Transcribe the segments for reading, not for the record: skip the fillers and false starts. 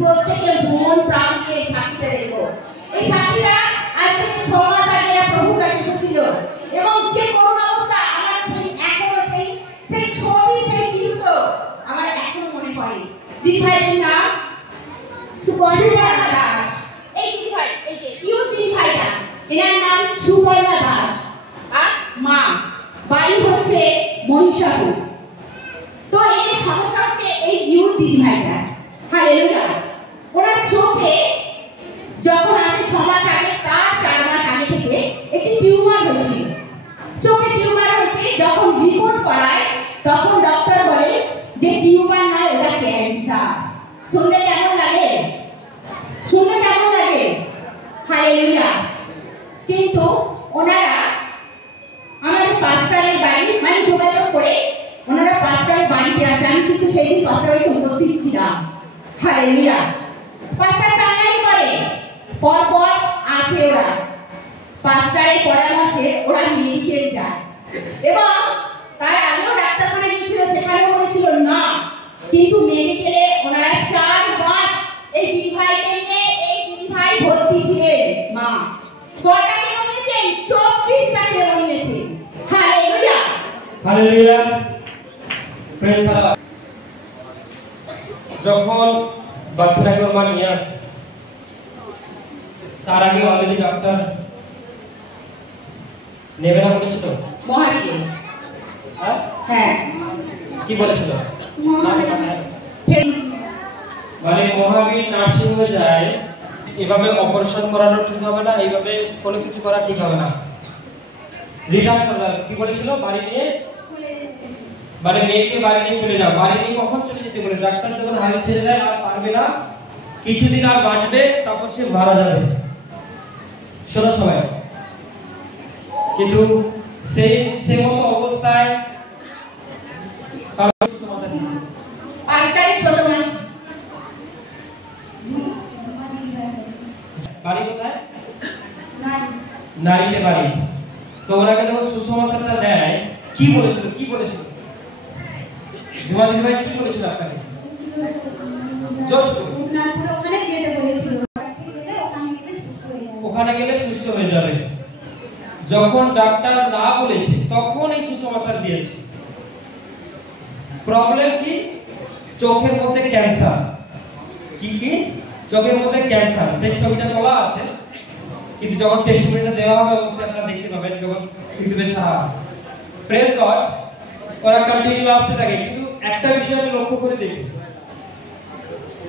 প্রত্যেকে মন প্রাণ দিয়ে এই সাক্ষীটা দেখবো। এই সাক্ষীটা আজ থেকে 6 মাস আগে এরা প্রভুর কাছে এসেছিল এবং যে করুণ অবস্থা আমার এখনো সেই ছবি সেই দৃশ্য আমার এখনো মনে পড়ে। দিদিভাইয়ের নাম সুপর্ণা দাস। এই দিদিভাই, এই যে ইউথ দিদিভাইটা, এনার নাম সুপর্ণা দাস আর মা বাড়ি হচ্ছে মহিষাপুর। তো এই যে সমস্যা হচ্ছে এই ইউথ দিদিভাইটা, হালেলুয়া, ওনার চোখে যখন আছে 6 মাস আগে, তার 4 মাস আগে থেকে একটি টিউমার হয়েছিল। চোখে টিউমার হয়েছে, যখন রিপোর্ট করায় তখন ডক্টর বলে যে টিউমার নয়, ওটা ক্যান্সার। শুনলে কেমন লাগে? শুনলে কেমন লাগে? হালেলুয়া। কিন্তু ওনারা আমাদের পাস্টারের বাড়ি মানে যোগাযোগ করে ওনারা পাস্টারের বাড়িতে আসে। আমি কিন্তু সেদিন পাস্টারে উপস্থিত ছিলাম। হালেলুয়া। পাস্টার চাঙ্গাই করে, পরপর আসে ওরা, পাস্টারের পরামর্শে ওরা মেডিকেল যায় এবং তার আগেও ডাক্তারখানা গিয়েছিল, সেখানে বলেছিল না, কিন্তু মেডিকেলে ওনারা 4 মাস এই দিদিভাইকে নিয়ে, এই দিদিভাই ভর্তি ছিলেন। মা কটা কেন নিয়েছেন? 24টা কেন নিয়েছেন। Hallelujah, hallelujah, praise the Lord. যখন বাচ্চাটাকে মা নিয়ে আসে, তার আগে অলরেডি ডক্টর নেবে না বলেছিল মহাবীর। হ্যাঁ, কি বলেছিল? মানে মহাবীর নার্সিং হোমে যায়, এভাবে অপারেশন করানো ঠিক হবে না, এইভাবে কোনো কিছু করা ঠিক হবে না, রিটার্ন করে দাও। কি বলেছিল? বাড়ি নিয়ে, মানে মেয়েকে বাড়ি নিয়ে চলে যাও। বাড়ি নিয়ে কখন চলে যেতে বলে? ডাক্তার যখন হাল ছেড়ে দেয়, আর পারবে না, কিছুদিন আর বাঁচবে, তারপর সে মারা যাবে। শোনো সবাই, কিন্তু সে মতো অবস্থায় পাস্টারের ছোট মাস বাড়ি কোথায়? নারীতে বাড়ি। তো ওনাকে যখন সুসমাচারটা দেয়, কি বলেছিল? কি বলেছিল জুমা দিদিভাই? কি বলেছিল আপনাকে? ওখানে গেলে সুস্থ হয়ে যাবে। যখন ডাক্তার না বলেছে তখন এই সুসমাচার দিয়েছে। প্রবলেম কি? চোখের মধ্যে ক্যান্সার। কি চোখের মধ্যে ক্যান্সার। সেই ছবিটা তোলা আছে, কিন্তু যখন টেস্টিমনিটা দেওয়া হবে অবশ্যই আপনারা দেখতে পাবেন যখন ইউটিউবে ছাড়া। Praise god. ওরা কন্টিনিউ আসতে থাকে, কিন্তু একটা বিষয় আমি লক্ষ্য করে দেখি,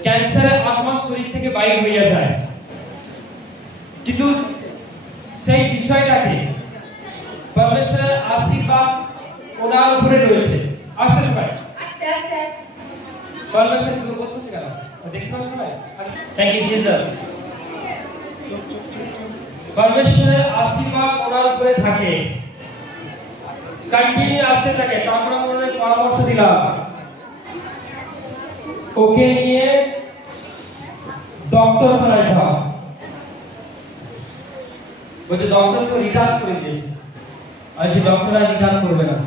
ক্যান্সারের আত্মা শরীর থেকে বাইরে হয়ে যায়, কিন্তু সেই বিষয়টাকে পরমেশ্বরের আশীর্বাদ ওনার উপরে রয়েছে। আস্তে সবাই পরমেশ্বর বসে গেল, দেখতে পাবেন সবাই। Thank you Jesus. পরমেশ্বরের আশীর্বাদ ওনার উপরে থাকে, কন্টিনিউ আসতে থাকে। তারপরে আমরা পরামর্শ দিলাম, ওকে নিয়ে ডক্টরখানায় যাও। বলছে ডক্টর তো রিটার্ন করে দিয়েছে, আর সেই ডক্টর আর রিটার্ন করবে না।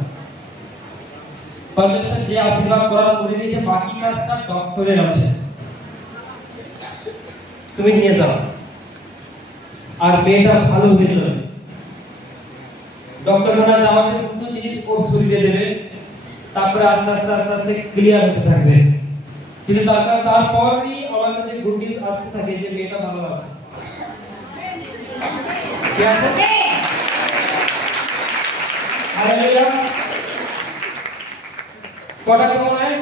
পরমেশ্বর যে আশীর্বাদ করার করে দিয়েছে, বাকি কাজটা ডক্টরের আছে, তুমি নিয়ে যাও আর মেয়েটা ভালো হয়ে যাবে। ডক্টরখানা যাওয়াতে দুটো জিনিস ওর শরীরে দেবে, তারপরে আস্তে আস্তে আস্তে আস্তে ক্লিয়ার হতে থাকবে। কিন্তু তারপরই আমার কাছে গুড নিউজ আসতে থাকে যে মেয়েটা ভালো আছে। কি আছে? হালেলুয়া। কটা কেমো হয়?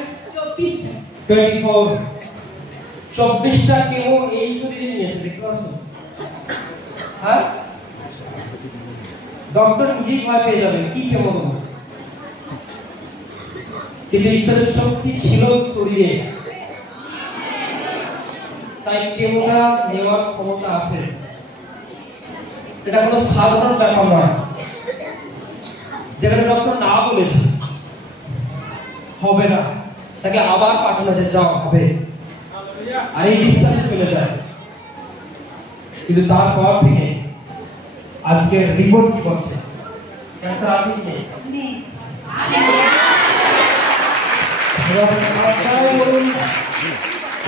24টা কেমো এই শরীরে নিয়েছে, দেখতে পাচ্ছ? হ্যাঁ, ডক্টর নিজেই ভয় পেয়ে যাবে কি কেমো, কিন্তু ঈশ্বরের শক্তি ছিল শরীরে, তাই কেমোটা নেওয়ার ক্ষমতা আছে। এটা কোনো সাধারণ ব্যাপার নয়। যেখানে ডক্টর না বলেছে হবে না, তাকে আবার পাঠানো যে যাও হবে, আর এই বিশ্বাসে চলে যায়। কিন্তু তারপর থেকে আজকের রিপোর্ট কি বলছে? ক্যান্সার আছে কি নেই?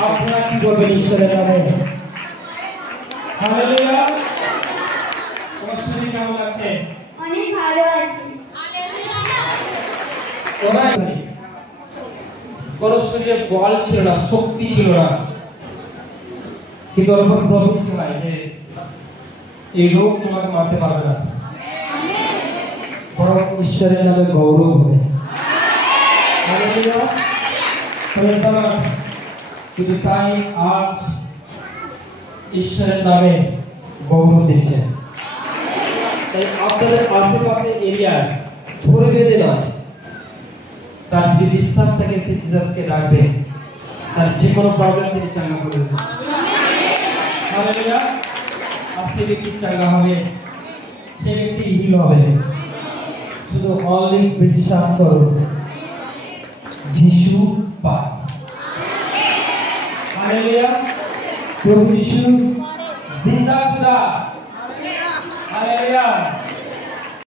আপনারা কি কি বলবেন ঈশ্বরের নামে? হালেলুয়া। তোমার শরীর কেমন লাগছে? অনেক ভালো আছি। ওরাই কোনো শরীরে বল ছিল না, শক্তি ছিল না, কিন্তু ওর উপর প্রমিস করা যে এই রোগ তোমাকে মারতে পারবে না, বরং ঈশ্বরের নামে গৌরব হবে। হালেলুয়া। কিন্তু তাই আজ ঈশ্বরের নামে গৌরব দিচ্ছে। তাই আপনাদের আশেপাশে এরিয়ায় ধরে বেঁধে নয়, তার যে বিশ্বাস থাকে সে জিসাসকে রাখবে, তার যে কোনো প্রবলেম থেকে চাঙ্গা করে দেবে। হালেলুয়া। আজকে ব্যক্তি চাঙ্গা হবে, সে ব্যক্তি হিল হবে। শুধু অনলি বিশ্বাস করো, যিশু পায়। হালেলুয়া। প্রভু যিশু জিন্দা খুদা। হালেলুয়া।